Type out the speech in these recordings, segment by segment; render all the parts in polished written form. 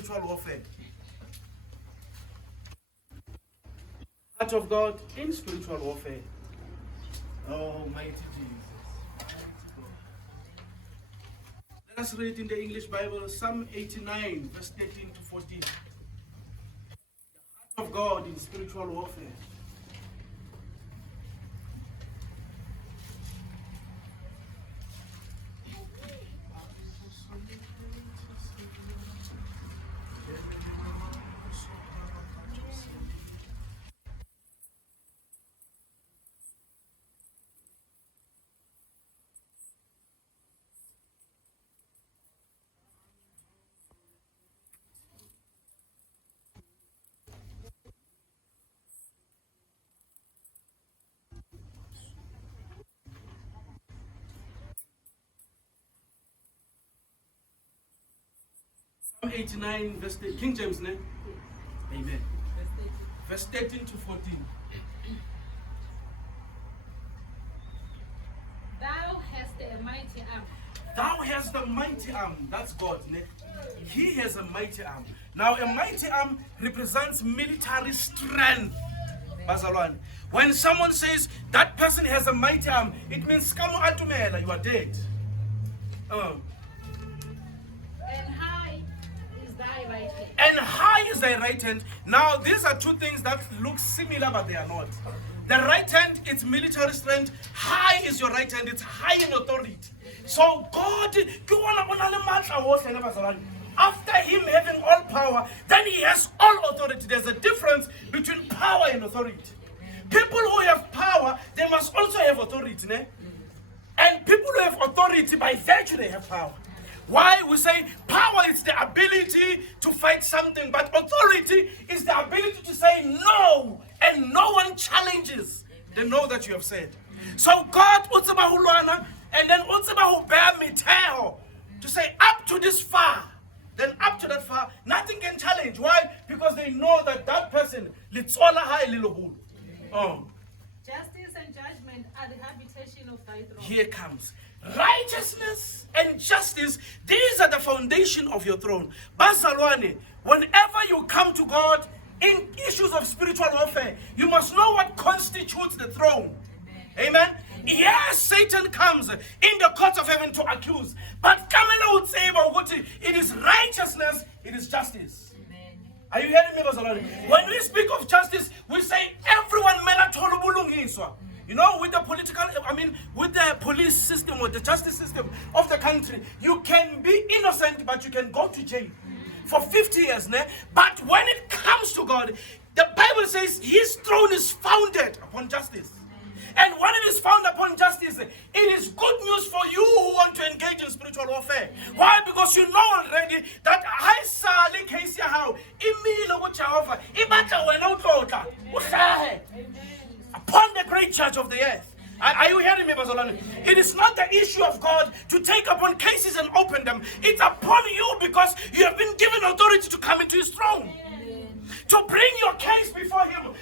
spiritual warfare. Heart of God in spiritual warfare. Almighty Jesus. Let us read in the English Bible, Psalm 89, verse 13 to 14. The heart of God in spiritual warfare. Psalm 89, verse 13, King James, name? Amen. Verse 13 to 14. Thou hast a mighty arm. Thou hast the mighty arm. That's God. Ne? He has a mighty arm. Now, a mighty arm represents military strength. Bazalwane. When someone says that person has a mighty arm, it means kamu atumela, you are dead. And high is thy right hand. And high is thy right hand. Now, these are two things that look similar, but they are not. The right hand, it's military strength. High is your right hand. It's high in authority. So God, after him having all power, then he has all authority. There's a difference between power and authority. People who have power, they must also have authority. Ne? And people who have authority, by virtue, they have power. Why? We say power is the ability to fight something, but authority is the ability to say no, and no one challenges the no that you have said. So God, and then to say up to this far, then up to that far, nothing can challenge. Why? Because they know that that person, Justice and judgment are the habitation of thy throne. here comes. Righteousness and justice, these are the foundation of your throne. Bazalwane, whenever you come to God in issues of spiritual warfare, you must know what constitutes the throne. Amen. Yes, Satan comes in the courts of heaven to accuse, but Kamela would say about it is righteousness, it is justice. Are you hearing me, Bazalwane? When we speak of justice, we say everyone melatolubulungiswa. You know, with the with the police system or the justice system of the country, you can be innocent, but you can go to jail for 50 years. Ne? But when it comes to God, the Bible says his throne is founded upon justice. And when it is founded upon justice, it is good news for you who want to engage in spiritual warfare. Why? Because you know already that I saw the case how upon the great judge of the earth. Are you hearing me, Bazalwane? It is not the issue of God to take upon cases and open them. It's upon you because you have been given authority to come into his throne. To bring your case before him.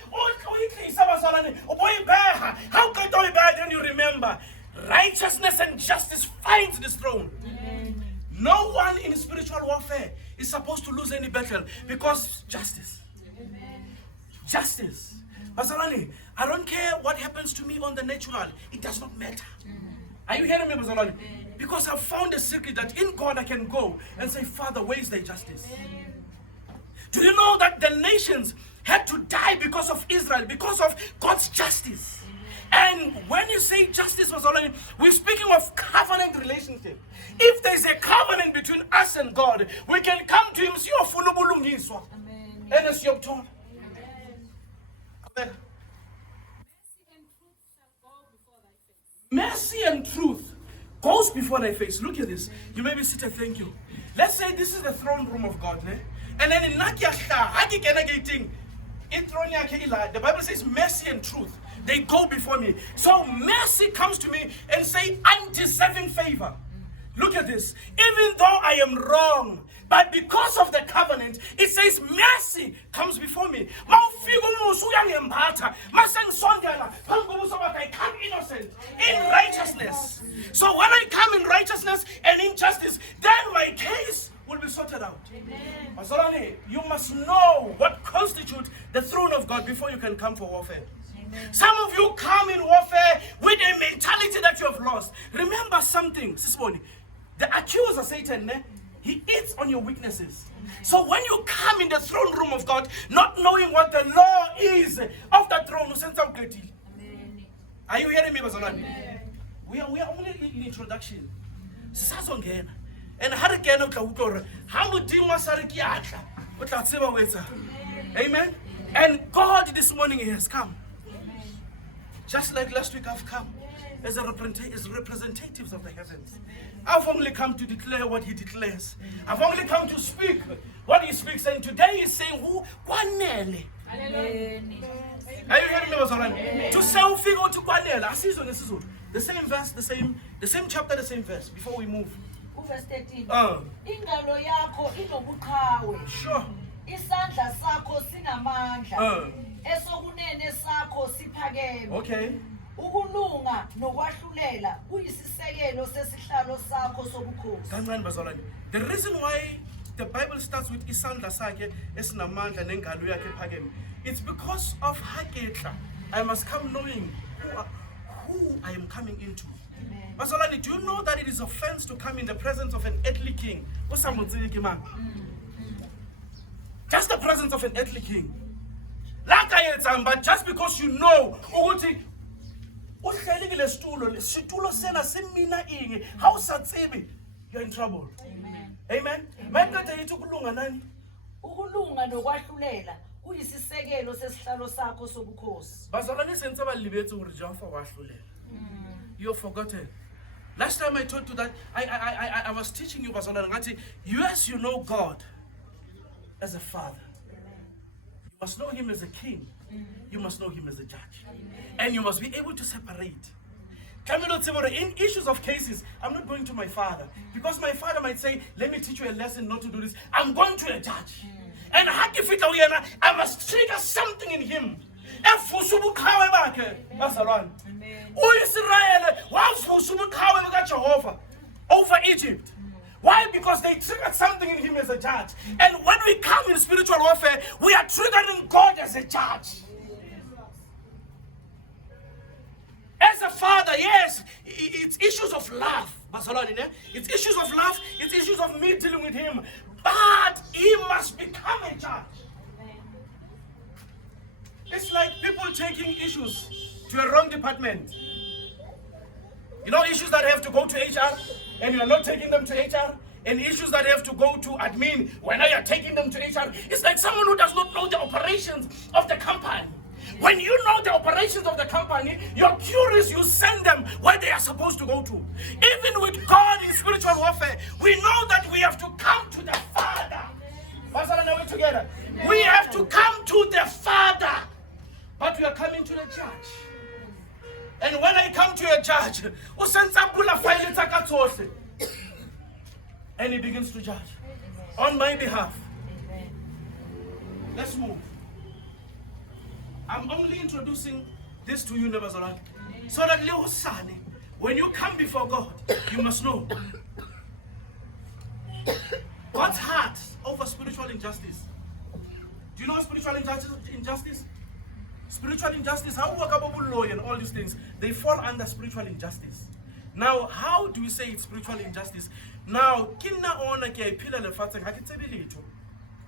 How can you bear then you remember? Righteousness and justice finds this throne. No one in spiritual warfare is supposed to lose any battle because justice. Justice. Bazalwane, I don't care what happens to me on the natural. It does not matter. Are you hearing me, Bazalwane? Because I've found a secret that in God I can go and say, Father, where is thy justice? Do you know that the nations had to die because of Israel, because of God's justice? And when you say justice, Bazalwane, we're speaking of covenant relationship. If there's a covenant between us and God, we can come to him. And it's your turn. Mercy and truth goes before thy face. Look at this. You may be seated. Thank you. Let's say this is the throne room of God. And then in the Bible says mercy and truth, they go before me. So mercy comes to me and say, I'm deserving favor. Look at this. Even though I am wrong, but because of the covenant, it says mercy comes before me. I come innocent in righteousness. So when I come in righteousness and in justice, then my case will be sorted out. Amen. Bazalwane, you must know what constitutes the throne of God before you can come for warfare. Some of you come in warfare with a mentality that you have lost. Remember something, Sisboni. The accuser, Satan, he eats on your weaknesses. So when you come in the throne room of God, not knowing what the law is of the throne, are you hearing me, Bazalwane? We are only in introduction. Sasongena. And harigena utla hamudima sarikiatla. Utla weta. Amen. And God this morning he has come. Just like last week I've come as representatives of the heavens. I've only come to declare what he declares. I've only come to speak what he speaks. And today he's saying, who? Kwanele. Are you hearing me, Bazalwane? To say ufika to Kwanele. The same verse, the same chapter, the same verse. Before we move. Verse 13. Ingalo yakho inobuqhawe. Sure. Isandla sakho sinamandla. Esokunene sakho siphakeme. Okay. Ukulunga nokwahlulela kuyisisekelo sesihlalo sakho sobukhosi. Kancane bazalwane. The reason why the Bible starts with isandla sakhe esinamandla nengalo yakhe ephakeme, it's because of Haketla. I must come knowing who I am coming into. Bazalwane, do you know that it is offense to come in the presence of an earthly king? Just the presence of an earthly king. But just because you know, you're in trouble. Amen. Amen. Ukulunga nokwahlulela kuyisisekelo sesihlalo sakho sobukhosi. Bazalwane senza balibethu uRjafa wahlulela. You're forgotten. Last time I told you that I was teaching you, Bazalwane, ngathi, yes, you know God as a father. You must know him as a king. You must know him as a judge. And you must be able to separate. In issues of cases, I'm not going to my father. Because my father might say, let me teach you a lesson not to do this. I'm going to a judge. And I must trigger something in him. Over Egypt. Why? Because they triggered something in him as a judge. And when we come in spiritual warfare, we are triggering God as a judge. As a father, yes, it's issues of love. It's issues of love, it's issues of me dealing with him. But he must become a judge. It's like people taking issues to a wrong department. You know, issues that have to go to HR, and you are not taking them to HR, and issues that have to go to admin, when you are taking them to HR. It's like someone who does not know the operations of the company. When you know the operations of the company, you're curious, you send them where they are supposed to go to. Even with God in spiritual warfare, we know that we have to come to the Father. Pastor and I are together. We have to come to the Father. But we are coming to the judge. And when I come to a judge, and he begins to judge on my behalf. Let's move. I'm only introducing this to you, Nebazalwane, so that when you come before God, you must know God's heart over spiritual injustice. Do you know spiritual injustice? Spiritual injustice, how law and all these things, they fall under spiritual injustice. Now, how do we say it's spiritual injustice? Now, kinna ona ke ipila le fatse ha kitsebi letho.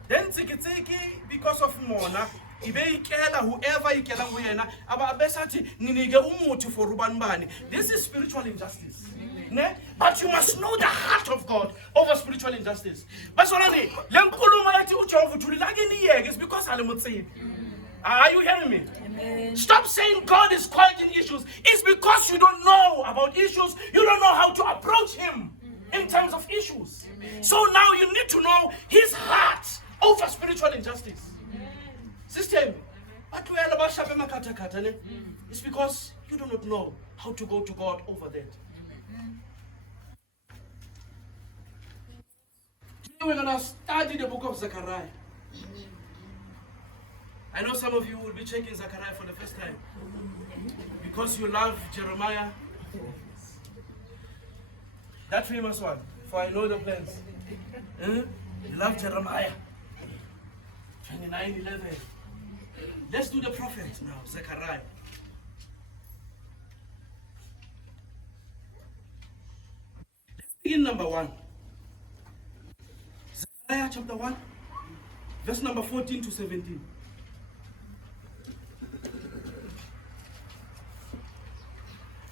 Then tsikitsiki because of mona, ibe ikela whoever ikela nguyena, aba abesathi nginike umuthi for ubanibani. This is spiritual injustice. Ne? But you must know the heart of God over spiritual injustice. Bazalwane, le nkulumo yathi uJehova uthulile akeniyeke, it's because alemutsi. Are you hearing me? Amen. Stop saying God is quiet in issues. It's because you don't know about issues. You don't know how to approach him in terms of issues. So now you need to know his heart over spiritual injustice. System. But it's because you do not know how to go to God over that. Today we're going to study the book of Zechariah. I know some of you will be checking Zechariah for the first time because you love Jeremiah, that famous one. For I know the plans. You love Jeremiah. 29:11. Let's do the prophets now, Zechariah. Let's begin number 1. Zechariah chapter 1, verse number 14 to 17.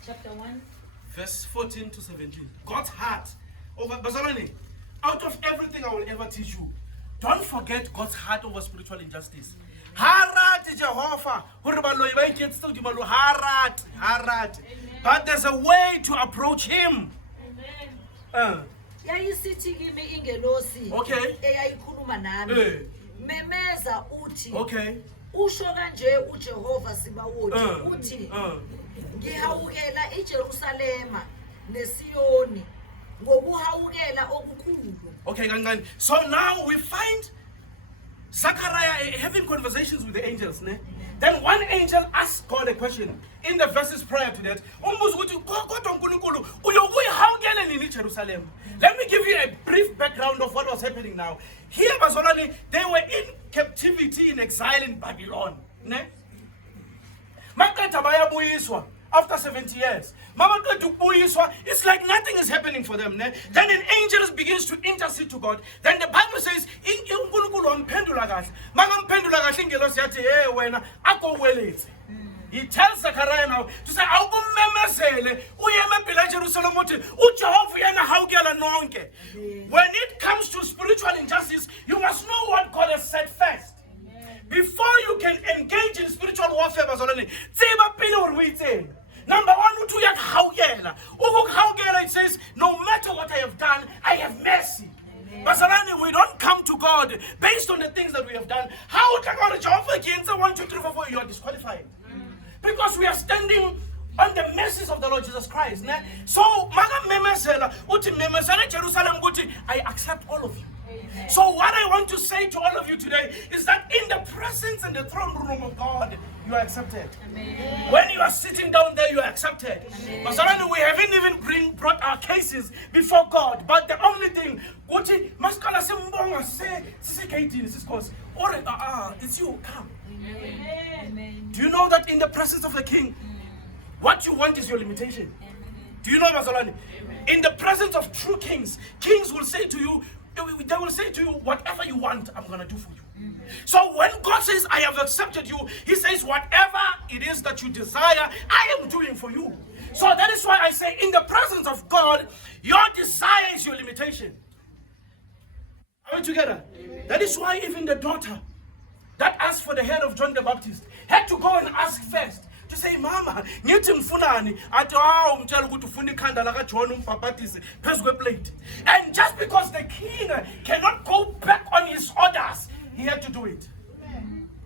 Chapter 1. Verse 14 to 17. God's heart. Over Bazalwane, out of everything I will ever teach you, don't forget God's heart over spiritual injustice. Harat Jehovah. Harat. But there's a way to approach him. Yayisithi kimi ingelosi Okay. eyayikhuluma nami. Memeza uthi. Okay. Usho kanje uJehova Sibawoti uthi ngihawukela iJerusalema neSiyoni ngokuhawukela okukhulu. Okay, kancane. So now we find Zechariah having conversations with the angels. Ne? Then one angel asks God a question in the verses prior to that. Jerusalem. Let me give you a brief background of what was happening now. Here, Bazolani, they were in captivity, in exile in Babylon. Ne? After 70 years, it's like nothing is happening for them. Ne? Then an angel begins to intercede to God. Then the Bible says, he tells Zechariah now to say, when it comes to spiritual injustice, you must know what God has said first. Before you can engage in spiritual warfare, number one, it says, no matter what I have done, I have mercy. Basalani, we don't come to God based on the things that we have done. How can Jehovah against 1, 2, 3, 4, 4, you are disqualified. Because we are standing on the mercies of the Lord Jesus Christ. Ne? So, I accept all of you. Amen. So what I want to say to all of you today is that in the presence and the throne room of God, you are accepted. Amen. When you are sitting down there, you are accepted. But we haven't even brought our cases before God. But the only thing, it's you, come. Amen. Do you know that in the presence of a king, what you want is your limitation? Do you know, Mazalani? In the presence of true kings, kings will say to you, they will say to you, whatever you want, I'm going to do for you. So when God says, I have accepted you, he says, whatever it is that you desire, I am doing for you. So that is why I say, in the presence of God, your desire is your limitation. Are we together? That is why even the daughter that asked for the head of John the Baptist had to go and ask first to say, Mama, ngithi mfunani athi umtshela ukuthi ufuna ikhanda la kaJohn umbhaphathizi phezu kweplate. And just because the king cannot go back on his orders, he had to do it.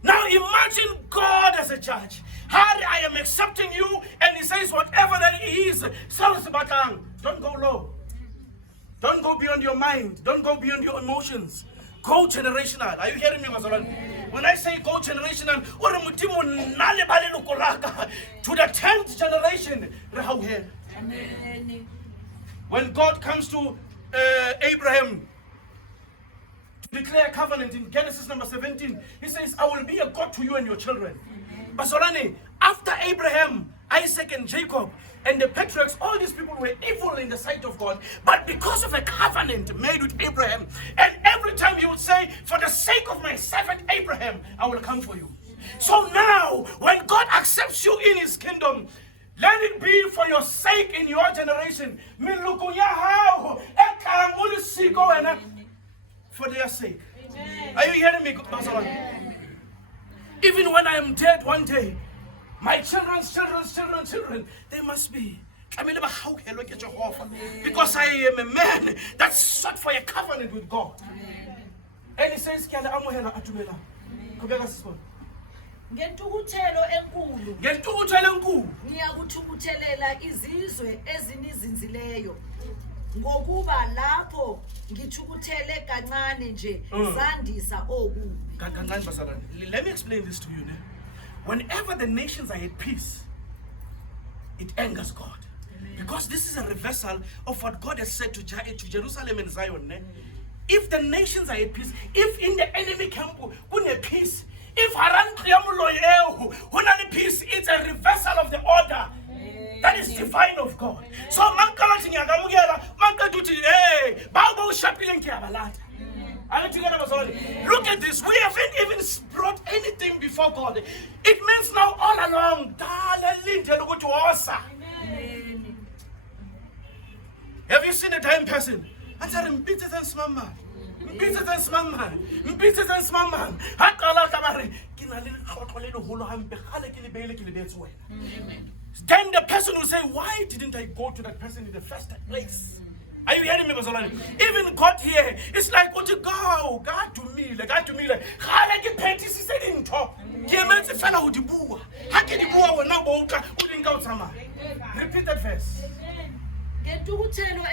Now imagine God as a judge. Harry, I am accepting you, and he says whatever that is, don't go low. Don't go beyond your mind. Don't go beyond your emotions. Go generational. Are you hearing me, Mazalan? When I say go generational, to the 10th generation. When God comes to Abraham to declare a covenant in Genesis number 17, he says, I will be a God to you and your children. Basolani, after Abraham, Isaac and Jacob and the patriarchs, all these people were evil in the sight of God. But because of a covenant made with Abraham, and every time he would say, for the sake of my servant Abraham, I will come for you. So now, when God accepts you in his kingdom, let it be for your sake in your generation. For their sake. Amen. Are you hearing me, Pastor? Even when I am dead one day, my children's children, they must be. Because I am a man that sought for a covenant with God. And he says, ngentukuthelo enkulu ngiyakuthukuthelela izizwe ezinizinzileyo ngokuba lapho ngithukuthele kancane nje zandisa okubi. Let me explain this to you. Whenever the nations are at peace, it angers God. Because this is a reversal of what God has said to Jerusalem and Zion. Ne? If the nations are at peace, if in the enemy camp kuna peace, if peace, it's a reversal of the order that is divine of God. So look at this. We haven't even brought anything before God. It means now all along. Have you seen a dying person? I said, I'm better than small man. Better than small man. Better than small man. Then the person will say, why didn't I go to that person in the first place? Are you hearing me, Bazalani? Even God here, it's like, what you go? God to me, like, how like a petty, he said, in talk. Repeat that verse. ngentukuthelo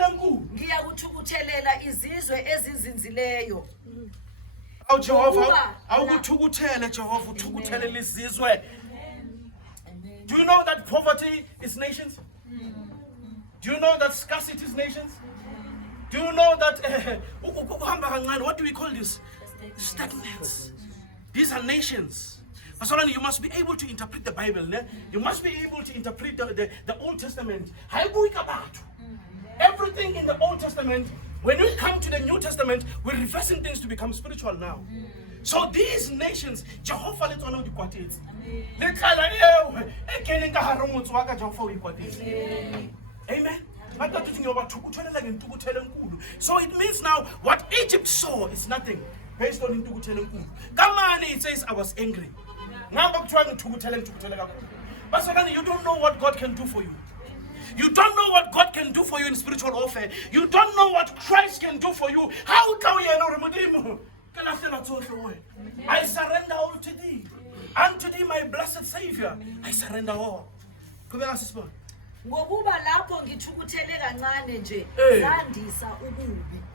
enkulu ngiyakuthukuthelela izizwe ezizinzileyo. Awu Jehovah, awukuthukuthele Jehovah, uthukuthele lizizwe. Do you know that poverty is nations? Do you know that scarcity is nations? Do you know that what do we call this? Stagnates. These are nations. You must be able to interpret the Bible. Ne? You must be able to interpret the Old Testament. Everything in the Old Testament, when we come to the New Testament, we're reversing things to become spiritual now. So these nations, Jehovah, let's honor the quartets. Amen. So it means now what Egypt saw is nothing based on Kamani, it says I was angry. Now I'm trying to tell him. But you don't know what God can do for you. You don't know what God can do for you in spiritual warfare. You don't know what Christ can do for you. How can you know? I surrender all to thee. Unto thee, my blessed Savior, I surrender all.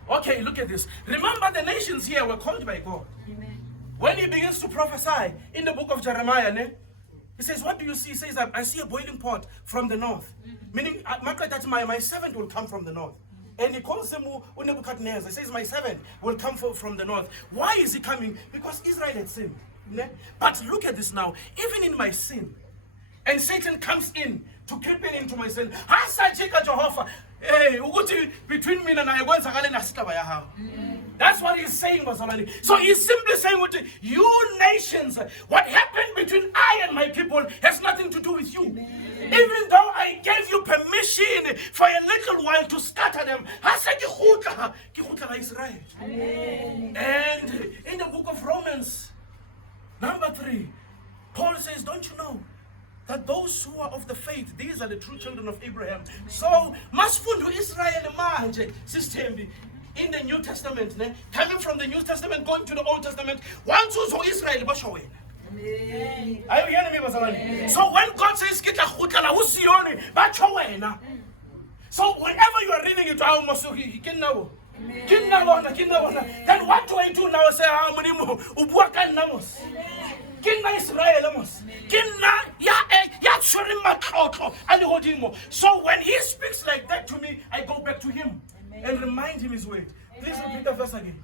Okay, look at this. Remember, the nations here were called by God. When he begins to prophesy in the book of Jeremiah, he says, what do you see? He says, I see a boiling pot from the north. Meaning, my servant will come from the north. And he calls him Nebuchadnezzar. He says, my servant will come from the north. Why is he coming? Because Israel had sinned. But look at this now. Even in my sin, and Satan comes in to creep into my sin. Between me and I, that's what he's saying, Bazalani. So he's simply saying, you nations, what happened between I and my people has nothing to do with you. Even though I gave you permission for a little while to scatter them, Israel. And in the book of Romans, number 3, Paul says, don't you know that those who are of the faith, these are the true children of Abraham. So, masfundu Israel manje system in the New Testament, coming from the New Testament, going to the Old Testament, once also Israel bashowe. Are you hearing me, Bazalani? So when God says kita khutla usioni bachowena. So whenever you are reading it, then what do I do now? Say ubuakan namos. So when he speaks like that to me, I go back to him and remind him his way. Please repeat the verse again.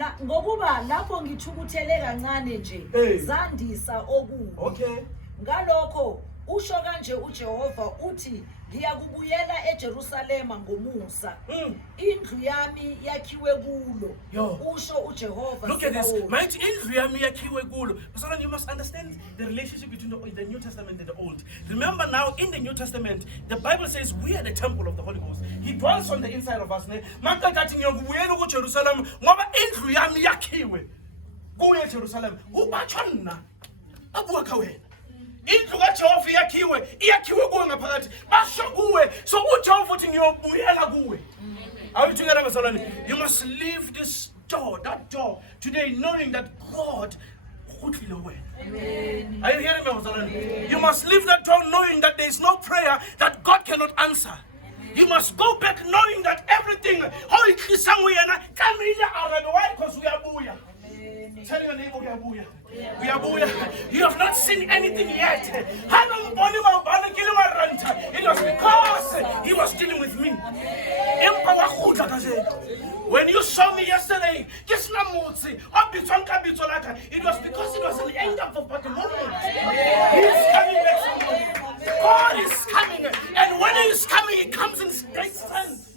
Ngokuba lapho ngithukuthele kancane nje zandisa okubi. Okay. Ngalokho usho kanje uJehova uthi ngiyakubuyela eJerusalema ngomusa. Indlu yami yakhiwe kulo. Usho uJehova. Look at this. Mighty indlu yami yakhiwe kulo. So you must understand the relationship between the New Testament and the Old. Remember now in the New Testament, the Bible says we are the temple of the Holy Ghost. He dwells on the inside of us. Makakathi ngiyakubuyela kuJerusalem ngoba indlu yami yakhiwe kuye eJerusalem. Ubachana abuka wena. Indlu kaJehova iyakhiwe kuwe ngaphakathi basho kuwe so uJehova uthi ngiyobuyela kuwe. Are you together, Bazalani? You must leave that door today knowing that God khutile wena. Are you hearing me, Bazalani? You must leave that door knowing that there is no prayer that God cannot answer. You must go back knowing that everything how it is somewhere why because we are booyah. Tell your neighbor we are booyah. We are booyah. You have not seen anything yet. When you saw me yesterday, it was because it was an end of the moment. He's coming back someone. God is coming, and when He is coming, He comes in great strength.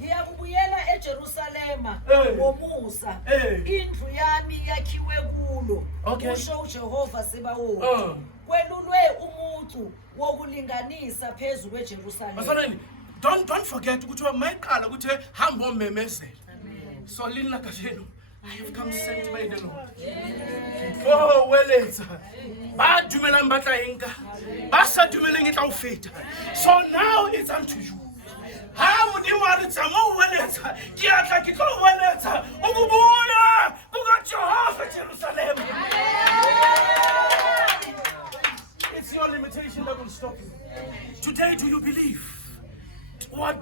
ngiyakubuyela eJerusalema ngomusa indlu yami yakhiwe kulo usho uJehova Sebawothi kwelulwe umucu wokulinganisa phezulu kweJerusalema. Don't forget ukuthi mayaqala ukuthi hamba omemezela. So lina kajeno, I have come sent by the Lord. Oh, weletha. Ba dumela mbatla enka. Ba sa dumela ngitla o feta. So now it's unto you. Ha modimo a re tsamo weletha. Ke atla ke tlo weletha. O bubuya buka Jehova Jerusalem. It's your limitation that will stop you. Today, do you believe? And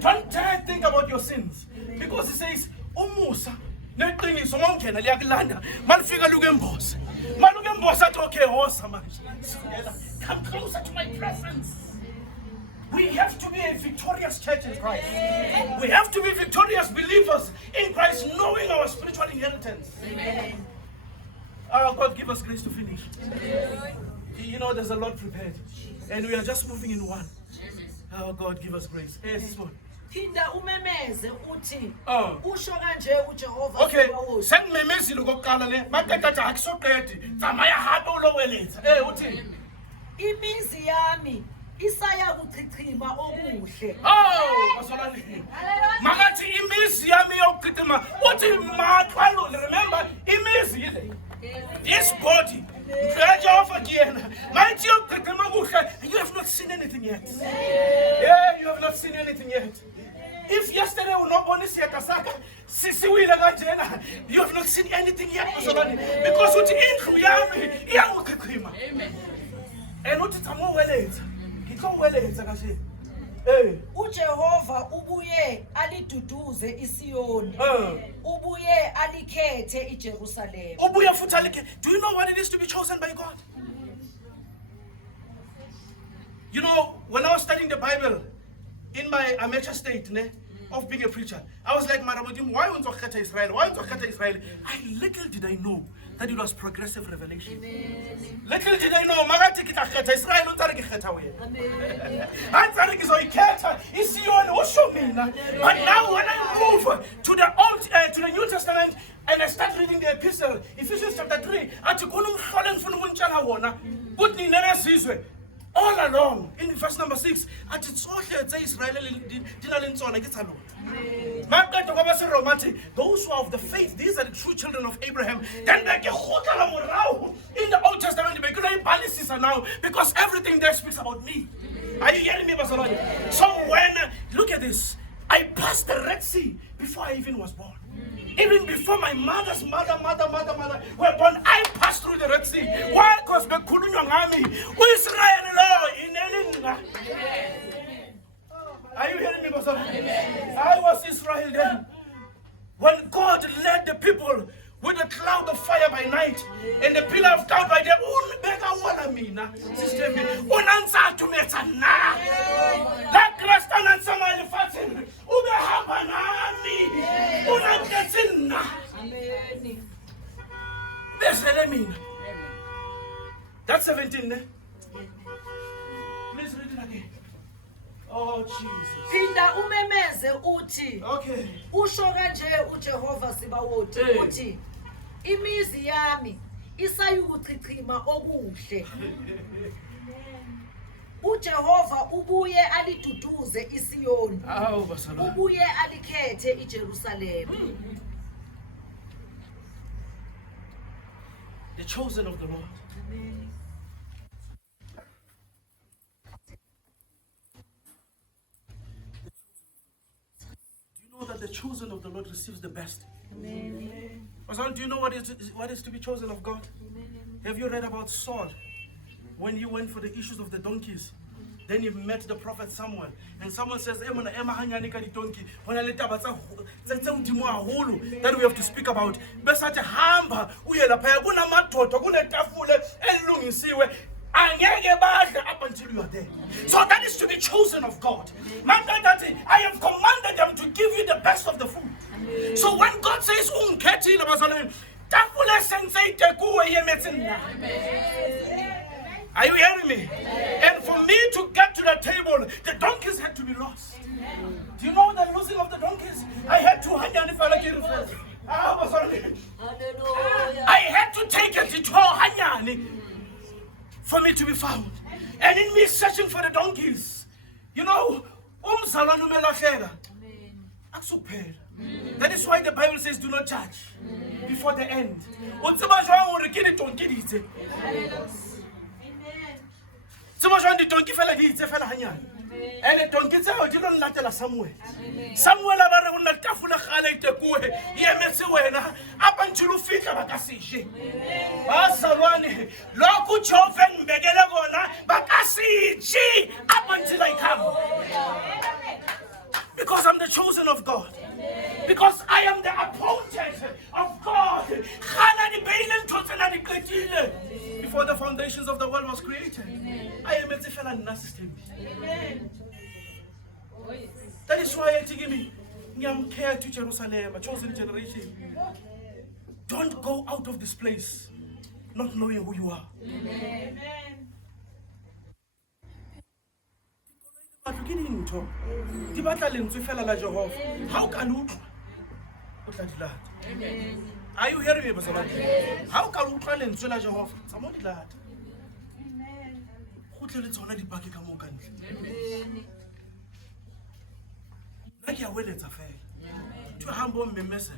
don't dare think about your sins, because He says, "Umusa, neqiniso mawungena liyakulanda. Malifika lukemboze. Malukemboze athi okay hosa manje. Come closer to my presence." We have to be a victorious church in Christ. We have to be victorious believers in Christ, knowing our spiritual inheritance. Amen. Oh, God, give us grace to finish. You know, there's a lot prepared, and we are just moving in one. Oh, God, give us grace. Yes, Lord. Phinda umemeze uthi usho kanje uJehova Okay, Sebawothi. sengimemezile okokuqala le maqeda athi akusoqedi tsamaya hape uloweletha uthi Imizi yami isaya kuchichima okuhle. Basolani makathi imizi yami yokuchichima uthi maqalule. Remember imizi ile this body Jehova kiyena mighty yokuchichima kuhle. You have not seen anything yet. Yeah, you have not seen anything yet. If yesterday we not only see Kasaka, you have not seen anything yet, because what in yami iyakuchichima. And what it's more weletha. Ngikho weletha kahle. uJehova ubuye aliduduze iSiyoni. Ubuye alikhethe iJerusalema. Ubuye futhi alikhethe. Do you know what it is to be chosen by God? You know, when I was studying the Bible in my amateur state of being a preacher, I was like, Maramudim, why won't you Israel? Why won't you Israel? Little did I know that it was progressive revelation. Amen. Little did I know, Magati kita Israel untari kita we. Antari kizo iketa isione ushomina. But now when I move to the New Testament and I start reading the epistle, Ephesians chapter 3, ati kunum khalen funu munchana wona, but ni nene sizwe. All along, in verse number 6, at its Israel those who are of the faith, these are the true children of Abraham. Then in the Old Testament, now because everything there speaks about me. Are you hearing me, Barcelona? So when look at this, I passed the Red Sea before I even was born. Even before my mother's mother were born, I passed through the Red Sea. Why? Because the Kulunangami, Israel in Elinga. Are you hearing me, Pastor? I was Israel then. When God led the people with a cloud of fire by night and the pillar of cloud by day, system, unanswer to me, like Christian and Samuel Fatin, that's 17. Please read it again. Oh Jesus. Phinda umemeze uthi. Okay. Usho kanje uJehova Sebawothi uthi imizi yami isayukuchichima okuhle. uJehova ubuye aliduduze iSiyoni. Ubuye alikhethe iJerusalema. The chosen of the Lord. Amen. Do you know that the chosen of the Lord receives the best? Amen. Do you know what is to be chosen of God? Amen. Have you read about Saul? When he went for the issues of the donkeys, then he met the prophet Samuel, and someone says, that we have to speak about. angeke badle up until you are there. So that is to be chosen of God. I have commanded them to give you the best of the food. So when God says, are you hearing me? And for me to get to the table, the donkeys had to be lost. Do you know the losing of the donkeys? I had to I had to take a detour for me to be found. And in me searching for the donkeys, you know, that is why the Bible says, do not judge before the end. And the donkey said, you don't let us somewhere. Somewhere about when the tafula khale te kuhe, yemetse wena, up until you fit like a sishi. Basalwani, loku chofen begele gona, bakasi up until I come. Because I'm the chosen of God. Because I am the appointed of God. Before the foundations of the world was created, I am a different system. That is why I give me care to Jerusalem, a chosen generation. Don't go out of this place not knowing who you are. Amen. How can you? Are you hearing me, Pastor? How can you try and tell Jehovah? Somebody glad. Amen. Who tell it already back in Kamokan? Like your will, it's a fair. To humble me, message.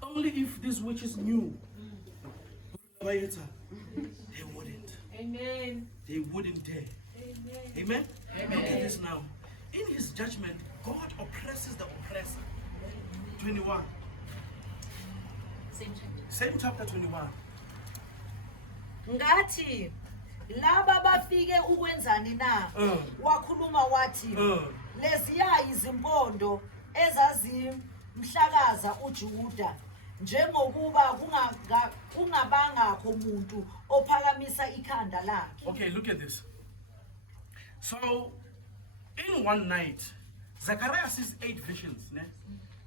Only if these witches knew, they wouldn't. Amen. They wouldn't dare. Amen. Amen. Look at this now. In his judgment, God oppresses the oppressor. 21. Same chapter 21. Ngati laba bafike ukwenzani na wakhuluma wathi leziya izimpondo ezazimhlakaza uJuda njengokuba kungabangakho umuntu ophakamisa ikhanda lakhe. Okay, look at this. So in one night Zachariah sees 8 visions, ne?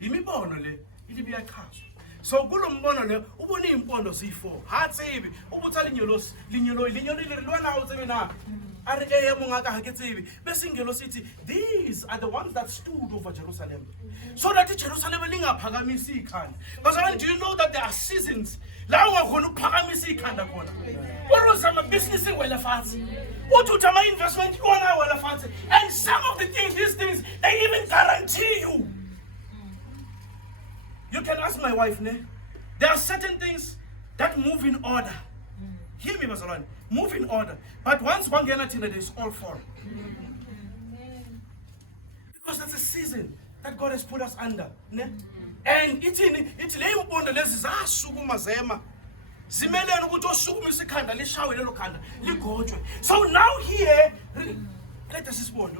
Imibono le ilibiya chazo. So kulombono le ubona impondo ziyi4. Hatsebi ubutha linyolo lilwana utsebe na. Are mongaka ha ke tsebe. Bese ngelo sithi these are the ones that stood over Jerusalem. So that Jerusalem lingaphakamisi ikhanda. But do you know that there are seasons la ungakhona ukuphakamisa ikhanda khona? Uzama business wela phansi. Uthutha investment yona wela phansi. And some of the things, these things, they even guarantee you. You can ask my wife, ne? There are certain things that move in order. Hear me, Basalan. Move in order. But once one gets in it, it's all fall. Because that's a season that God has put us under. Ne? And it's important so now here, let us respond.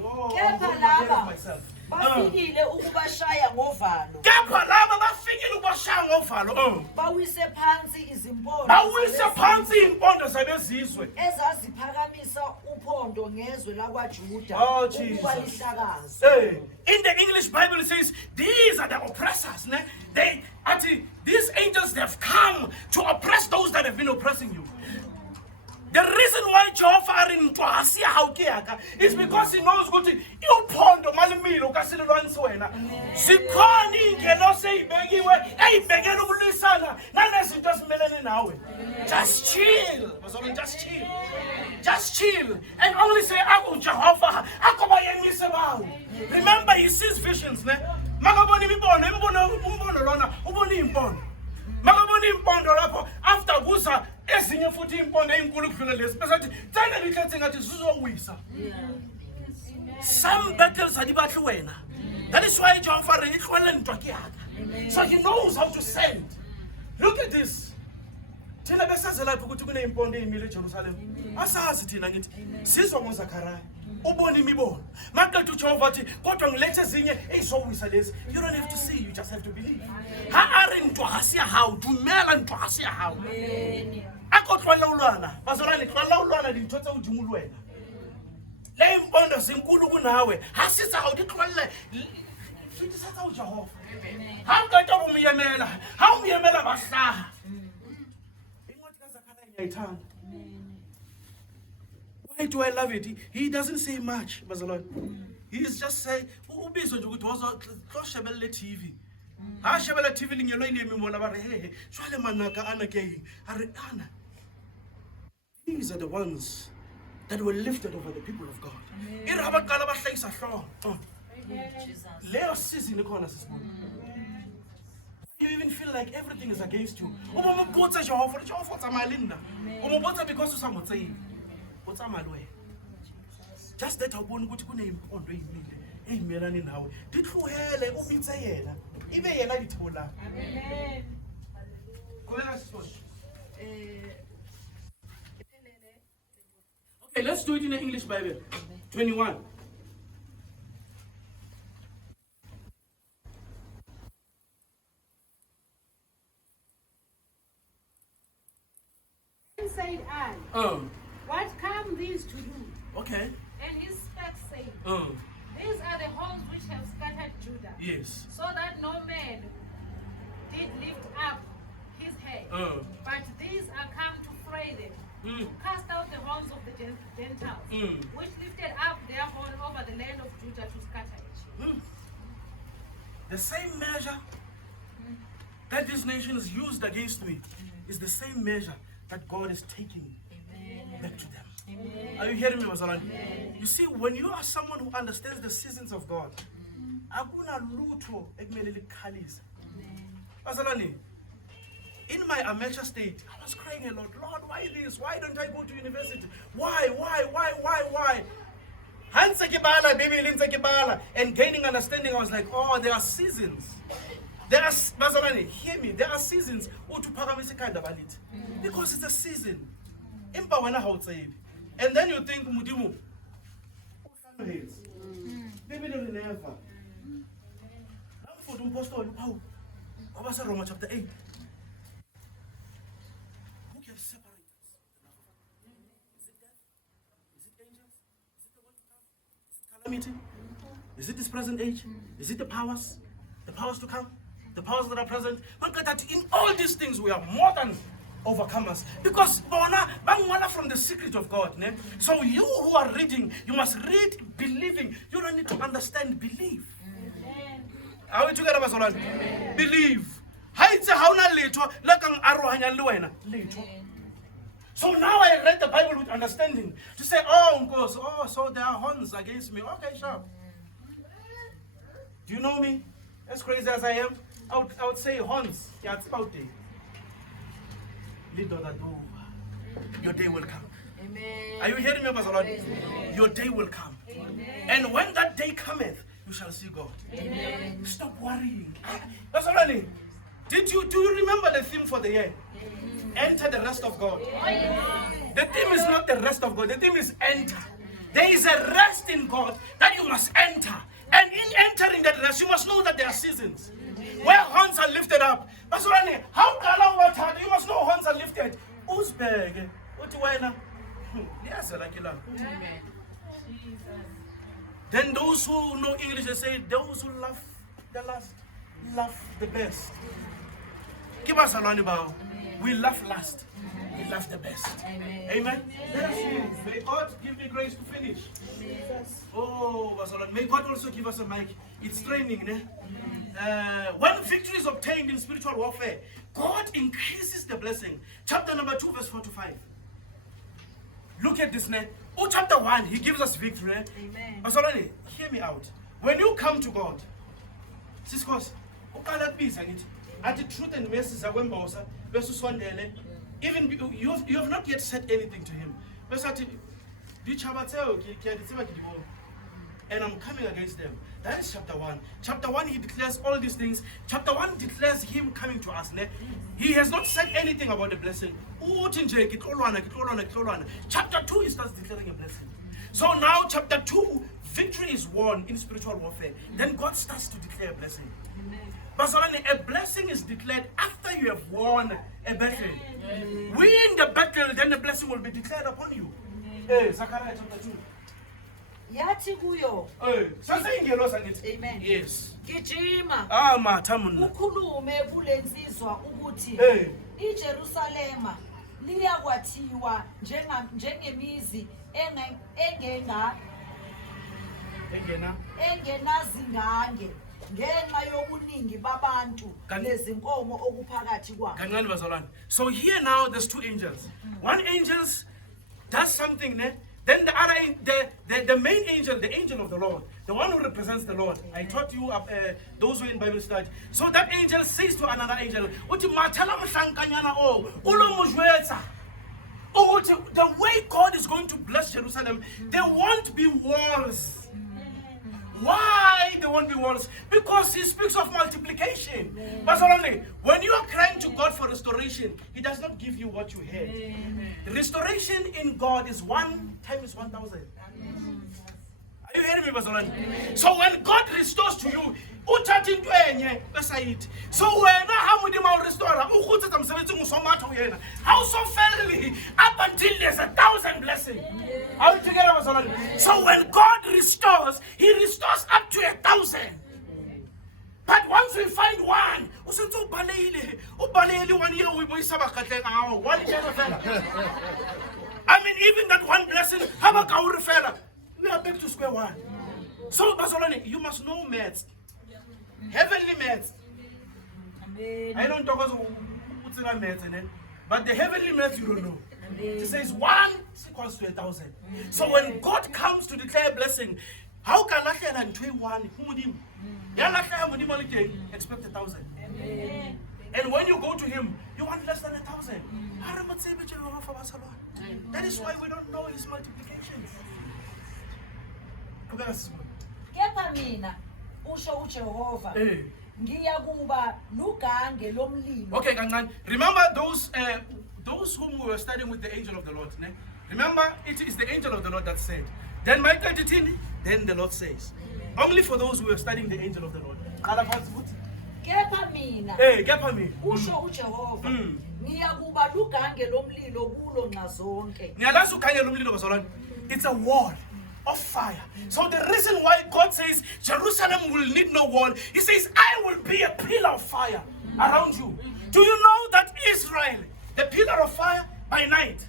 Myself. Bafikile ukubashaya ngovalo. Kepha laba bafikile ukubashaya ngovalo. Bawise phansi izimpondo. Bawise phansi impondo zabezizwe. Ezaziphakamisa uphondo ngezwe lakwaJuda ukuba lihlakaze. In the English Bible it says these are the oppressors, ne? These angels, they have come to oppress those that have been oppressing you. The reason why Jehovah is because he knows what you pondo malimilo kasilwanzwena. Sikhoni ingelo seyibekiwe eyibekela ukulisana nalezinto esimelene nawe. Just chill. Just chill. Just chill and only say Jehovah akobayemise bawo. Remember he sees visions, ne? Makabona imibono, umbono lona ubona impondo. Makabona impondo lapho after kuza ezinye futhi impondo ezinkulu kudlula lezi bese athi tsena likhethe ngathi sizowisa. Some battles adibahle wena. That is why Jehovah ihlwele ntwa ke yaka. So he knows how to send. Look at this. Thina besazela ukuthi kune impondo ezimile eJerusalem. Asazi thina ngithi sizwa ngoZachariah. ubone imibono maqedwe uJehova athi kodwa ngilethe ezinye ezizowisa lezi. You don't have to see, you just have to believe. Ha are ntwa ga se ya hao, dumela ntwa ga se ya hao. A ko tlola ulwana bazalwane, tlola ulwana dintho tse udimo le wena. Le impondo zinkulu kunawe ha se tsa hao di tlolle fitisa tsa uJehova. Ha nkata bo moyemela, ha o moyemela ba hlaha. Incwadi kaZakhariya ngiyayithanda. Why do I love it? He doesn't say much, bazalwane. He's just say ubizwe nje ukuthi wozo shebele TV. Ha shebele TV lingelo inemi mona ba re he shwale manaka ana ke are ana. These are the ones that were lifted over the people of God. Ira abaqala bahlekisa hlobo. Leo season ikhona sisibona. You even feel like everything is against you. Uma mbotsa Jehova, Jehova tsamalinda. Uma mbotsa because usamotse. Just that awubona ukuthi kuneimpondo ezimile ezimelana nawe. Ditluhele ubitse yena. Ibe yena lithola. Amen. Khona sisho. Okay, let's do it in the English Bible. 21. Then said I, what come these to do? Okay. And he spake, saying, these are the horns which have scattered Judah. Yes. So that no man did lift up his head. But these are come to fray them, to cast out the horns of the Gentiles, which lifted up their horn over the land of Judah to scatter it. The same measure that these nations used against me is the same measure that God is taking back to them. Amen. Are you hearing me, Bazalwane? You see, when you are someone who understands the seasons of God, akuna lutho ekumele likhalise. Bazalwane, in my amateur state, I was crying a lot. Lord, why this? Why don't I go to university? Why? And gaining understanding, I was like, oh, there are seasons. There are, Bazalwane, hear me, there are seasons. Because it's a season. And then you think, Mudimu, maybe never. For the Apostle, Roma chapter 8. Who can separate us? Is it death? Is it angels? Is it the one to come? Is it calamity? Is it this present age? Is it the powers? The powers to come? The powers that are present? In all these things, we are more than overcomers, because from the secret of God. Ne? So you who are reading, you must read believing. You don't need to understand, believe. Are we together, Bazalwane? Believe. So now I read the Bible with understanding to say, oh, so there are horns against me. Okay, sure. Do you know me? As crazy as I am, I would say horns. Yeah, it's about day. Little that over. Your day will come. Amen. Are you hearing me, Bazalwane? Your day will come. Amen. And when that day cometh, you shall see God. Amen. Stop worrying. Bazalwane, do you remember the theme for the year? Enter the rest of God. The theme is not the rest of God. The theme is enter. There is a rest in God that you must enter. And in entering that rest, you must know that there are seasons where horns are lifted up. Bazalwane, how can you must know horns are lifted. Uzbeg, Utiwana. Yes, I like it. Then those who know English, they say, those who love the last, love the best. Give us a bow. We love last. We love the best. Amen. May God give me grace to finish. Oh, may God also give us a mic. It's training. When victory is obtained in spiritual warfare, God increases the blessing. Chapter number 2, verse 4 to 5. Look at this. Chapter 1, he gives us victory. Amen. Hear me out. When you come to God, at the truth and mercy, even you have not yet said anything to him. And I'm coming against them. That is chapter 1. Chapter 1, he declares all these things. Chapter 1 declares him coming to us. He has not said anything about the blessing. Chapter 2, he starts declaring a blessing. So now chapter 2, victory is won in spiritual warfare. Then God starts to declare a blessing. But a blessing is declared after you have won a battle. Win the battle, then the blessing will be declared upon you. Zechariah chapter 2. Yathi kuyo. Amen. Yes. Gijima. Mathamuna. Ukhulume kulensizwa ukuthi iJerusalema liyakwathiwa njengemizi engenazingange ngenxa yobuningi babantu lezinkomo okuphakathi kwabo. So here now there's two angels. One angel does something there. Then the other, the main angel, the angel of the Lord, the one who represents the Lord. I taught you, those who are in Bible study. So that angel says to another angel, the way God is going to bless Jerusalem, there won't be walls. Why there won't be walls? Because he speaks of multiplication. But only when you are crying to God for restoration, he does not give you what you had. Restoration in God is 1 times 1,000. Are you hearing me, Basolani? So when God restores to you, so when how many more restore, how so fairly up until there's 1,000 blessings. Are you together? So when God restores, he restores up to 1,000. But once we find one, I mean, even that one blessing, we are back to square one. So, Basolani, you must know maths. Heavenly maths. I don't talk about maths, but the heavenly maths you don't know. It says 1 is equals to 1,000. So when God comes to declare a blessing, how can I say 1? Expect 1,000. And when you go to him, you want less than 1,000. That is why we don't know his multiplications. Kepha mina usho uJehova ngiyakuba lugange lomlilo. Okay, kancane. Remember those whom we were studying with the angel of the Lord, ne? Remember, it is the angel of the Lord that said. Then my 13, then the Lord says. Only for those who are studying the angel of the Lord. Kepha mina kepha mina usho uJehova ngiyakuba lugange lomlilo kulo nxazonke. Ngiyalazi ukhanya lomlilo bazalwane. It's a wall of fire. So the reason why God says Jerusalem will need no wall, he says, I will be a pillar of fire around you. Do you know that Israel, the pillar of fire by night?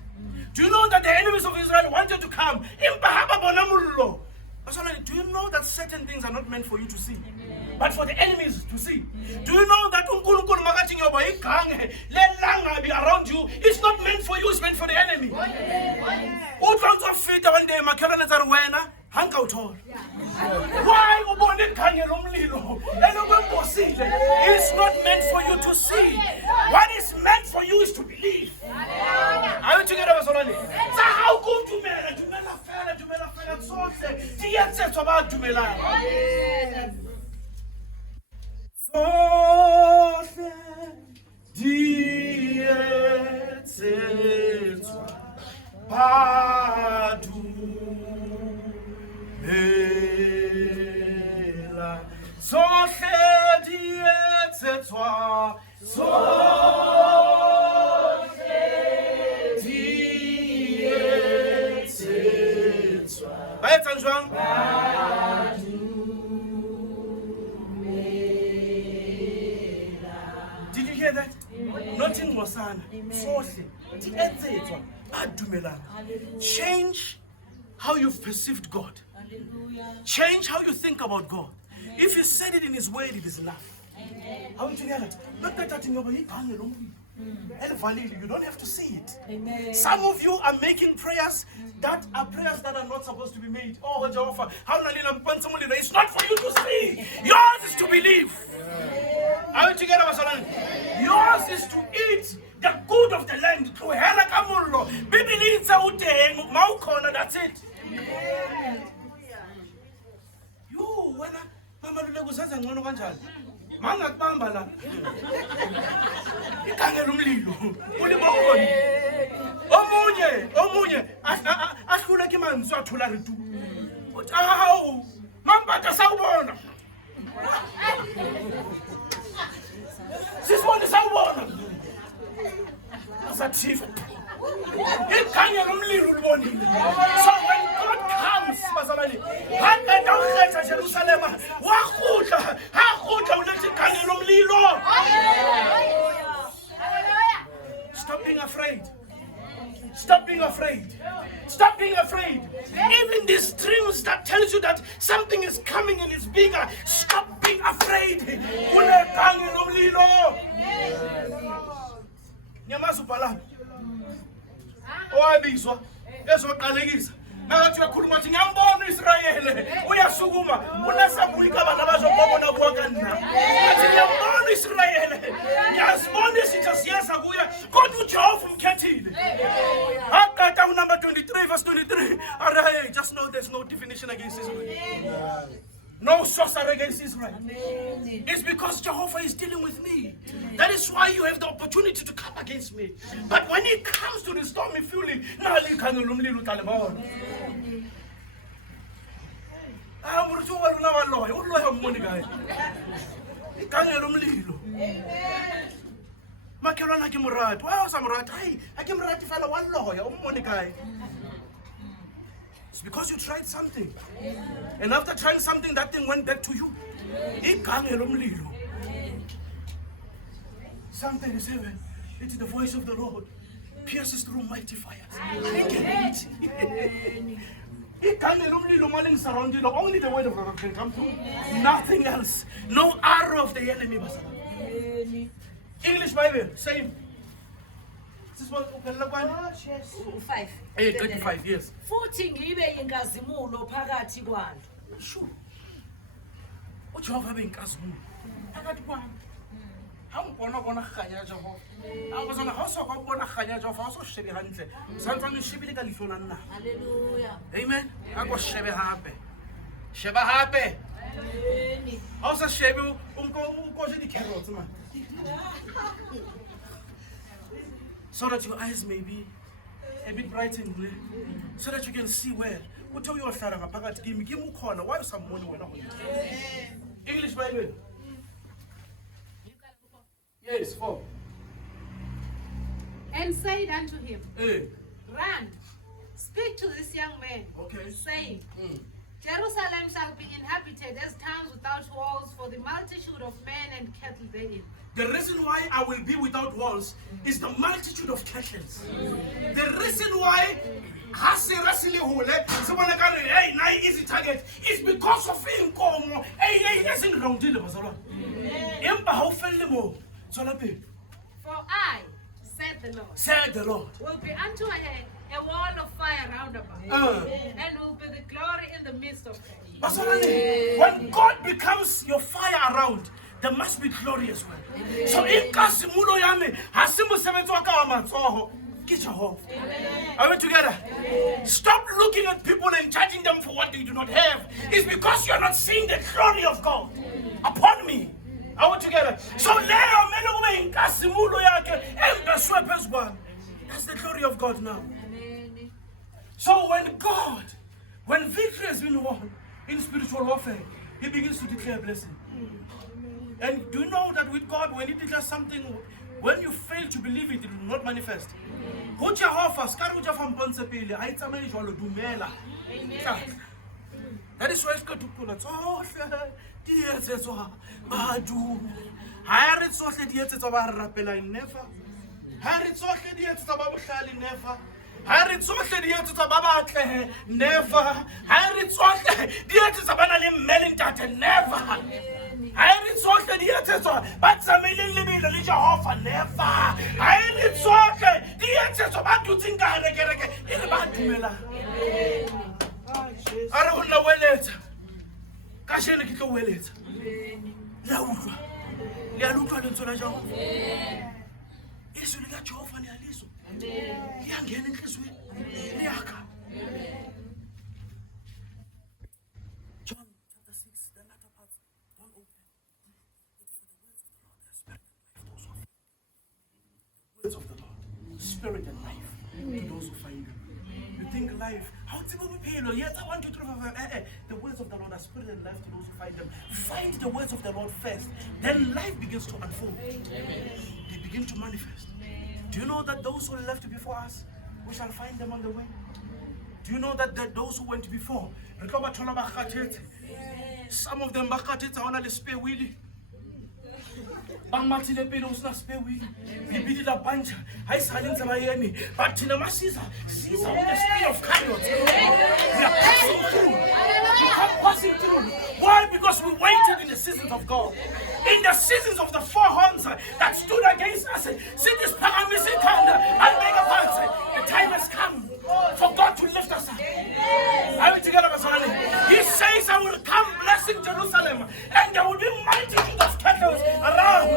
Do you know that the enemies of Israel wanted to come? Do you know that certain things are not meant for you to see, but for the enemies to see? Do you know that around you is not meant for you, it's meant for the enemy? Why it's not meant for you to see. What is meant for you is to believe. Are you together, Basolani? So how good to Did you hear that? Nothing was on. Change how you've perceived God. Change how you think about God. If you said it in his word, it is enough. How you together? Not that you don't have to see it. Amen. Some of you are making prayers that are not supposed to be made. Oh, Jehovah, it's not for you to see. Yours is to believe. Are you together, Basolani? Yours is to eat the good of the land. That's it. You, when mangakubamba la ikhangela umlilo ulibona omunye ahluleka imali amanzi uyathula ritu uthi awu mambata sawubona sisibone sawubona asathifa ikhanya lomlilo ulibonile. So when God comes bazalwane hangenda ukhetha Jerusalem wakhutla ulethe ikhanya lomlilo. Stop being afraid. Stop being afraid. Stop being afraid. Even these dreams that tells you that something is coming and it's bigger, stop being afraid. Unekhanya lomlilo. Nyamaza ubhala. Owabizwa ezoqalekisa makathi uyakhuluma uthi ngiyambona uIsrayeli uyasukuma unasabuika abantu abazobona kwakhe na athi ngiyambona uIsrayeli ngiyasibona isitha siyeza kuye kodwa uJehova umkhethile. Akata number 23 verse 23 hey, just know there's no definition against Israel. No sorcery against Israel. It's because Jehovah is dealing with me. That is why you have the opportunity to come against me. But when it comes to the stormy fury, it's because you tried something. And after trying something, that thing went back to you. Psalm 37, it is the voice of the Lord, pierces through mighty fires. Only the word of God can come through. Nothing else. No arrow of the enemy. English Bible, same. This one, 5. 35 years. Futhi ngibe inkazimulo phakathi kwalo. Sure. uJehova benkazimulo phakathi kwami. Hangibona khanya Jehova. Awuzona hawusoko ubona khanya Jehova awusoshebe hantle. Santsane shebile ka lihlo la nna. Hallelujah. Amen. Akoshebe hape. Sheba hape. Amen. Awusa shebe unko di carrots man. So that your eyes may be a bit brightened, so that you can see well. What are you saying? Give me corner. Why some money when English Bible. Yes, 4. And said unto him, Hey. Run, speak to this young man, saying, Jerusalem shall be inhabited as towns without walls for the multitude of men and cattle therein. The reason why I will be without walls is the multitude of cattle. The reason why easy target is because of him. For I, said the Lord, will be unto her a wall of fire round about, and will be the glory in the midst of her. When God becomes your fire around, there must be glory as well. So in Kasimulo Yami, Hasimu Semetuaka Matsoho, Jehovah. Are we together? Stop looking at people and judging them for what they do not have. It's because you're not seeing the glory of God upon me. Are we together? So Leo Melume in Kasimulo Yake, and the sweepers one. That's the glory of God now. So when victory has been won in spiritual warfare, he begins to declare blessing. And do you know that with God, when he declares something, when you fail to believe it, it will not manifest. That is why it's got to pull it. Never. John chapter 6, the latter part, don't open it. It is the words of the Lord, the spirit and life. The words of the Lord, spirit and life to those who find him. You think life, how to be paid? Yes, I want you to the words of the Lord are spirit and life to those who find them. Find the words of the Lord first. Then life begins to unfold. They begin to manifest. Do you know that those who left before us, we shall find them on the way? Do you know that those who went before, some of them are on the spare wheel. Bangmatile pele usina spare wheel. Bibili la banja. Hai silence abayemi. But in the masses, with the speed of chariots. We are passing through. We are passing through. Why? Because we waited in the seasons of God. In the seasons of the four horns that stood against us. See this paramisikanda and mega parts. The time has come for God to lift us up. Are we together, Pastor? He says, I will come blessing Jerusalem, and there will be multitude of cattle around.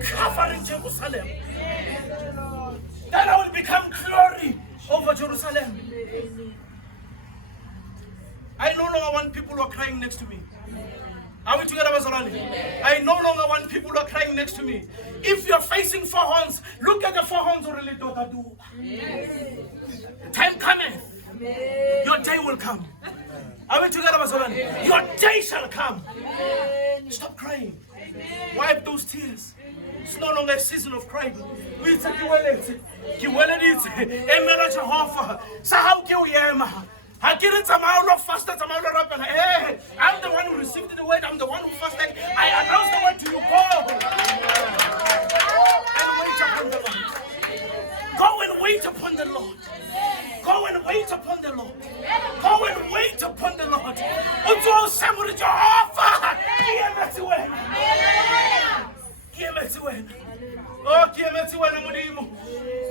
Covering Jerusalem. Then I will become glory over Jerusalem. I no longer want people who are crying next to me. Are we together, Bazalani? I no longer want people who are crying next to me. If you're facing four horns, look at the four horns already. The time cometh. Your day will come. Are we together, Bazalani? Your day shall come. Stop crying. Wipe those tears. It's no longer a season of crying. We say, I'm the one who received the word. I'm the one who fasted. I announced the word to you. Go and wait upon the Lord. Go and wait upon the Lord. Go and wait upon the Lord. Until somebody Jehovah. Oh, Kiemetiwena Mudimu.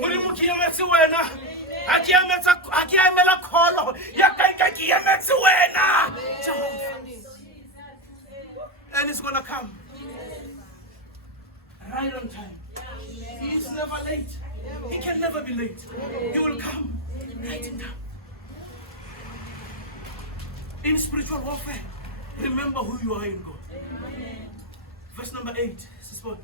Mudimu Kiemetiwena. Akiamela kolo. Yakaika Kiemetiwena. And it's gonna come. Right on time. He is never late. He can never be late. He will come. Write it down. In spiritual warfare, remember who you are in God. Verse number 8. This is what.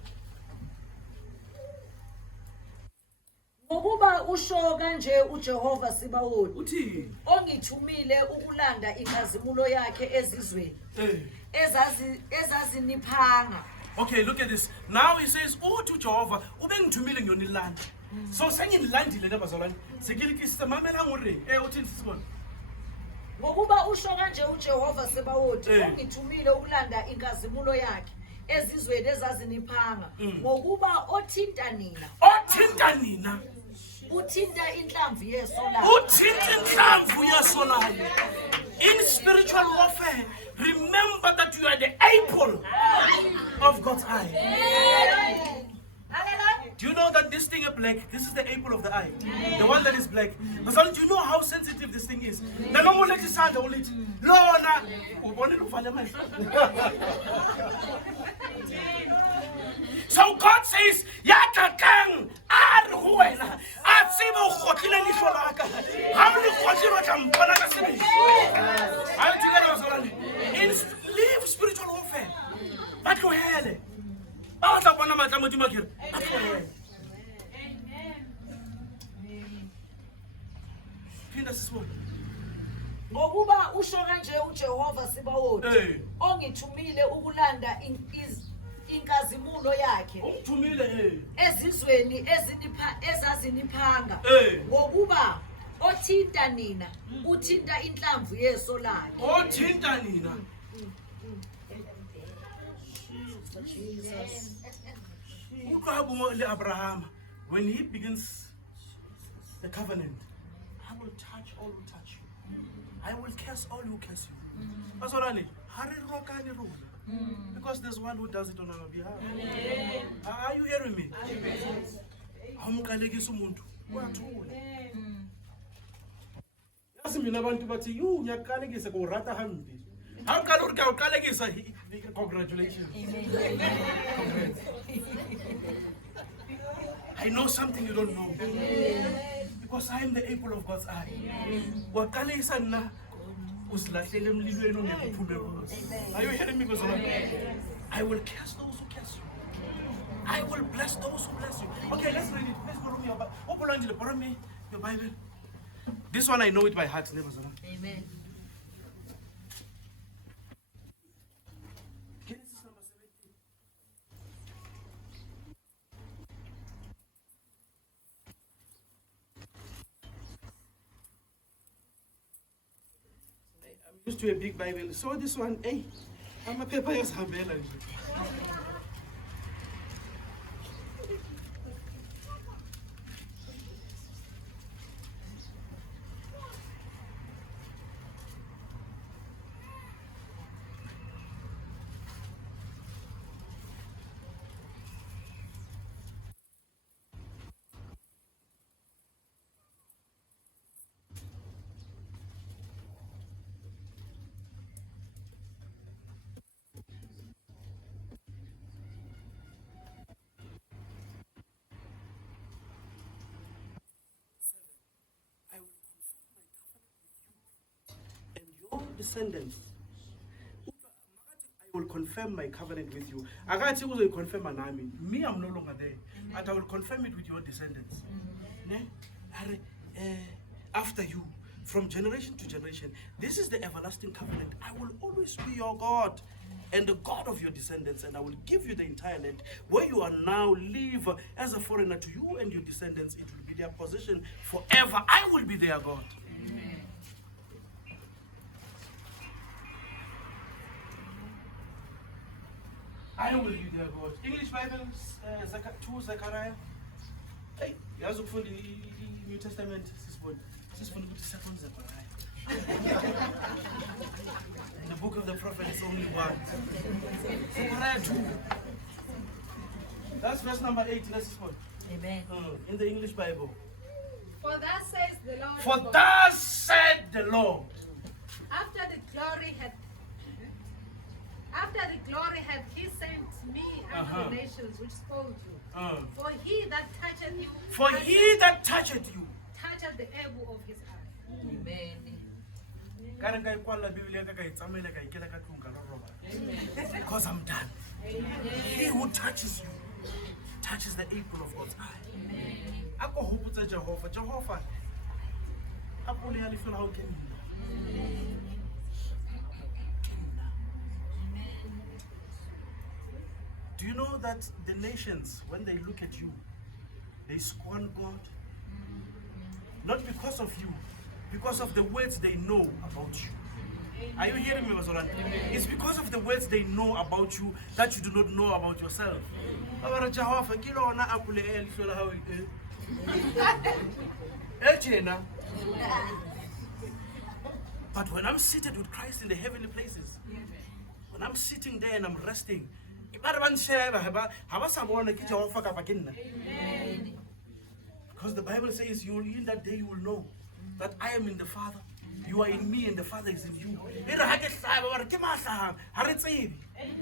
Ngokuba usho kanje uJehova Sibawothi Uthi ongithumile ukulanda inkazimulo yakhe ezizweni ezaziniphanga. Okay, look at this. Now he says, "Oh to Jehovah, ubengithumile ngiyonilanda." So sengilandile lebazalwane. Sekilikiste mamela ngore. Uthini sisibona? Ngokuba usho kanje uJehova Sibawothi ongithumile ukulanda inkazimulo yakhe ezizweni ezaziniphanga ngokuba othinta nina. Othinta nina. Uthinta inhlamvu yesolayo. Uthinta inhlamvu yesolayo. In spiritual warfare, remember that you are the apple of God's eye. Do you know that this thing is black? This is the apple of the eye. The one that is black. But do you know how sensitive this thing is? The normal let is hand only. Lona. So God says, Yakakang Arhuena. Atsibo Hotila Nisholaka. How many Hotila Jampanaka? Live spiritual warfare. But go ahead. Amen. Ngokuba usho kanje uJehova Sibawothi ongithumile ukulanda inkazimulo yakhe ezizweni ezaziniphanga ngokuba othinta nina uthinta inhlamvu yeso lakhe. Othinta nina. Jesus. Abraham, when he begins the covenant, I will touch all who touch you. I will curse all who curse you. That's what I need. Because there's one who does it on our behalf. Are you hearing me? Congratulations. I know something you don't know. Because I am the apple of God's eye. Are you hearing me? I will curse those who curse you. I will bless those who bless you. Okay, let's read it. Let's go to me your Bible. Borrow me your Bible. This one I know it by heart. Amen. Genesis number 17. I'm used to a big Bible. So this one, hey, I'm a paper as Habela. Descendants. I will confirm my covenant with you. I can't say will confirm an army. Me, I'm no longer there. But I will confirm it with your descendants. After you, from generation to generation. This is the everlasting covenant. I will always be your God and the God of your descendants, and I will give you the entire land where you are now live as a foreigner. To you and your descendants, it will be their possession forever. I will be their God. I will be their God. English Bible, 2 Zechariah. Hey, you have to find the New Testament. This is for the second Zechariah. The book of the prophet is only one. Zechariah 2. That's verse number 8. Let's just go. Amen. In the English Bible. For thus says the Lord. For thus said the Lord. After the glory hath he sent me unto the nations which spoiled you. For he that toucheth you, toucheth the apple of his eye. Amen. Because I'm done. He who touches you touches the apple of God's eye. Ako hope to Jehovah. Jehovah. Ako le alifela how can you? Do you know that the nations, when they look at you, they scorn God? Not because of you, because of the words they know about you. Are you hearing me, Mazolan? It's because of the words they know about you that you do not know about yourself. But when I'm seated with Christ in the heavenly places, when I'm sitting there and I'm resting, because the Bible says in that day you will know that I am in the Father, you are in me and the Father is in you.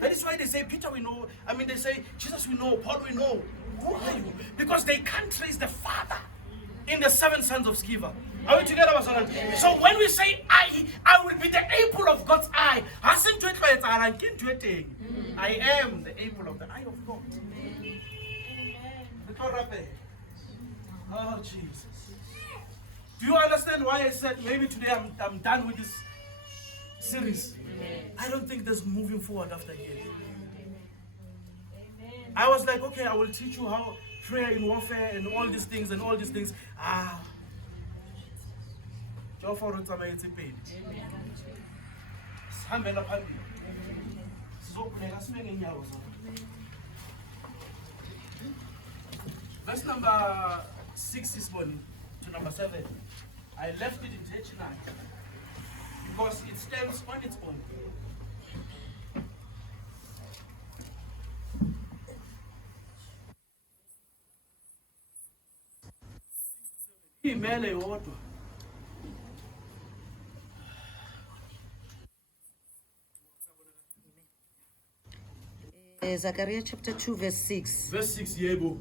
That is why they say Peter we know, they say Jesus we know, Paul we know. Who are you? Because they can't trace the Father in the 7 sons of Sceva. Are we together? So when we say I will be the apple of God's eye, I am the apple of the eye of God. Oh Jesus. Do you understand why I said maybe today I'm done with this series? I don't think there's moving forward after here. I was like, okay, I will teach you how prayer in warfare and all these things. Verse number 6 this morning to number 7. I left it intentionally because it stands on its own. Zechariah chapter 2 verse 6. Verse 6, yebo.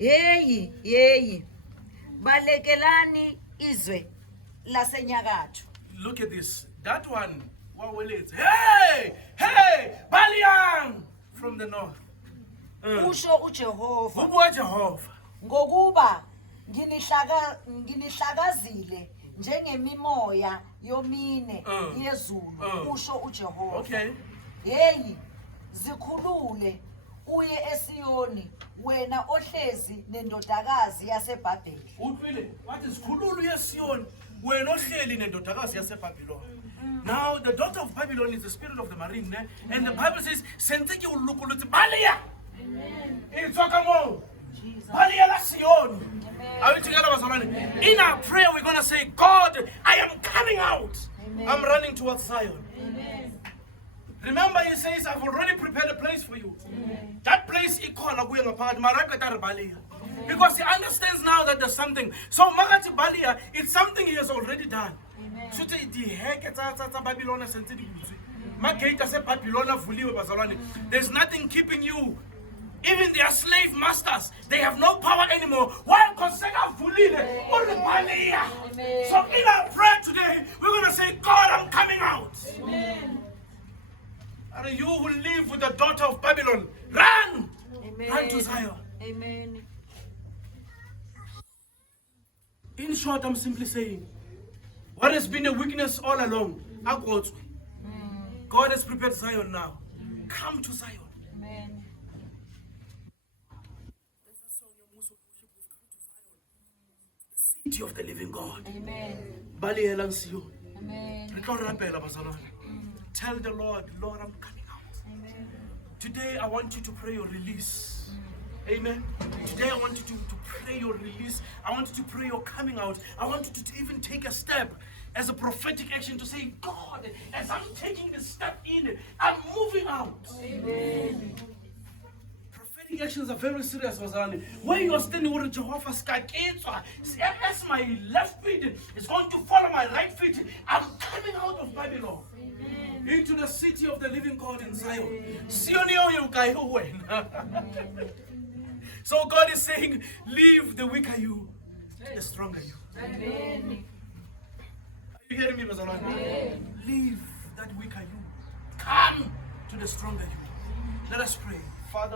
Yeyi. Balekelani izwe lasenyakatho. Look at this. That one, what will it? Hey! Baliang! From the north. Usho uJehova. Ubua Jehovah. ngokuba nginihlakazile njengemimoya yomine yezulu usho uJehova. Okay. Hey, zikhulule uye eSiyoni wena ohlezi nendodakazi yaseBhabheli. Uthwile wathi sikhululu yeSiyoni wena ohleli nendodakazi yaseBhabhiloni. Now the daughter of Babylon is the spirit of the marine, ne? And the Bible says sentiki ulukuluti balia. Amen. It's more. Balia la Sion. Are we together, bazalwane? In our prayer we're going to say, God, I am coming out. Amen. I'm running towards Zion. Amen. Remember, he says, I've already prepared a place for you. Amen. That place is called Balia. Because he understands now that there's something. So Magati Balia, it's something he has already done. So there's nothing keeping you. Even their slave masters, they have no power anymore. Why? Because they are fully. So in our prayer today, we're going to say, God, I'm coming out. Amen. And you who live with the daughter of Babylon, run! Amen. Run to Zion. Amen. In short, I'm simply saying, what has been a weakness all along, God has prepared Zion now. Come to Zion. Amen. The city of the living God. Amen. Amen. Tell the Lord, Lord, I'm coming out. Amen. Today I want you to pray your release. Amen. Today I want you to pray your release. I want you to pray your coming out. I want you to even take a step as a prophetic action to say, God, as I'm taking this step in, I'm moving out. Amen. Prophetic actions are very serious, Mazalani. Where you are standing with Jehovah, as my left feet is going to follow my right feet, I'm coming out of Babylon. Amen. Into the city of the living God in Zion. So God is saying, leave the weaker you, the stronger you. Amen. Are you hearing me, Mazalani? Leave that weaker you. Come to the stronger you. Let us pray.